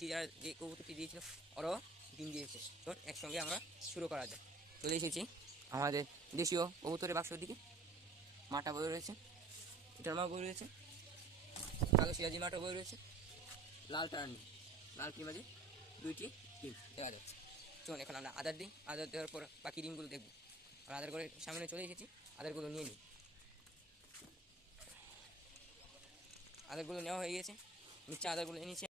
যারা যে কবুতরটি দিয়েছিল ওরাও ডিম দিয়েছে। তো একসঙ্গে আমরা শুরু করা যায়। চলে এসেছি আমাদের দেশীয় কবুতরের বাক্সর দিকে। মাটা বই রয়েছে, এটার মা বই রয়েছে, কালো সিরাজি মাটা বই রয়েছে, লাল টার্নি, লাল মাঝে 2টি ডিম দেওয়া যাচ্ছে। চলুন এখন আমরা আদার দিই, আদার দেওয়ার পর বাকি ডিমগুলো দেখবো। আর আদার করে সামনে চলে এসেছি, আদারগুলো নিয়ে নিই। আদারগুলো নেওয়া হয়ে গেছে, নিচে আদারগুলো এনেছি।